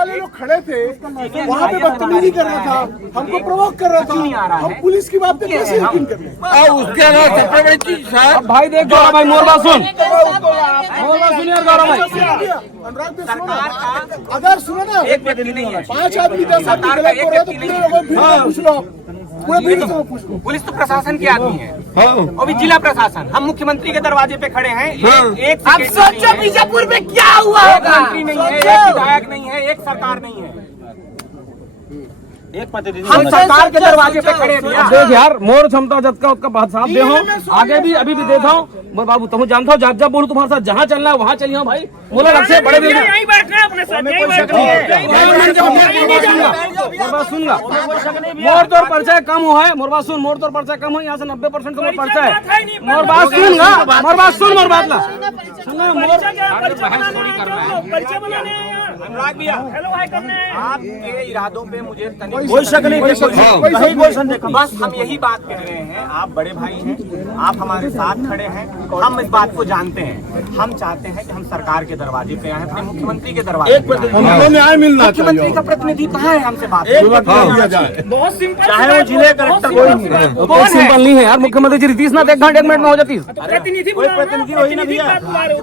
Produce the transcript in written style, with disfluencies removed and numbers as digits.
वाले लोग खड़े थे, वहाँ पे बदतमीजी कर रहा था, हमको प्रोवोक कर रहा था, हम पुलिस की बात पे कैसे यकीन कर लें? उसके अलावा सबसे बड़ी चीज साहब, भाई देख गौरव भाई, मोर बात सुन यार गौरव भाई। अनुराग भाई सुनो ना, अगर सुनो ना, एक व्यक्ति नहीं है, 5 आदमी 10 आदमी गलत बोल रहे हैं तो पूरे लोगों भीड़ में पूछ लो, पूरे भीड़ से पूछ लो। पुलिस तो प्रशासन के आदमी है और भी जिला प्रशासन। हम मुख्यमंत्री के दरवाजे पे खड़े हैं। एक अब सोचो बीजापुर में क्या हुआ होगा। मंत्री नहीं है, एक विधायक नहीं है, एक सरकार नहीं है, एक प्रतिनिधि। हम सरकार के दरवाजे पे खड़े हैं। देख यार, मोर क्षमता जत का उसका बात साथ दे हो, आगे भी अभी भी देता हूँ बाबू, तुम जानता हो जब जब बोलूं तुम्हारे साथ जहाँ चलना है वहाँ चलिए भाई। बोला रख से बड़े दिन यहीं बैठना है अपने साथ, यहीं बैठना है। सुनगा मोर तोर परिचय कम हुआ है, मोर बात सुन, मोर तोर परिचय कम हो, यहाँ से 90% का परिचय है। मोर बात सुन ना, मोर बात सुन, मोर बात ला सुनो, मोर परिचय बनाने हैं यार। अनुराग भैया, हेलो हाय करने हैं। आपके इरादों पे मुझे कोई शक नहीं, कोई शक नहीं। बस हम यही बात कह रहे हैं, आप बड़े भाई हैं, आप हमारे साथ खड़े हैं, हम इस बात को जानते हैं। हम चाहते हैं कि हम सरकार के दरवाजे पे आए, अपने मुख्यमंत्री के दरवाजे पे आए। न्याय मिलना मुख्यमंत्री का प्रतिनिधि कहाँ है हमसे बात? बहुत सिंपल, चाहे वो जिले कलेक्टर कोई नहीं है। सिंपल नहीं है यार, मुख्यमंत्री जी रीतीश ना 1 घंटे 1 मिनट में हो जाती। प्रतिनिधि प्रतिनिधि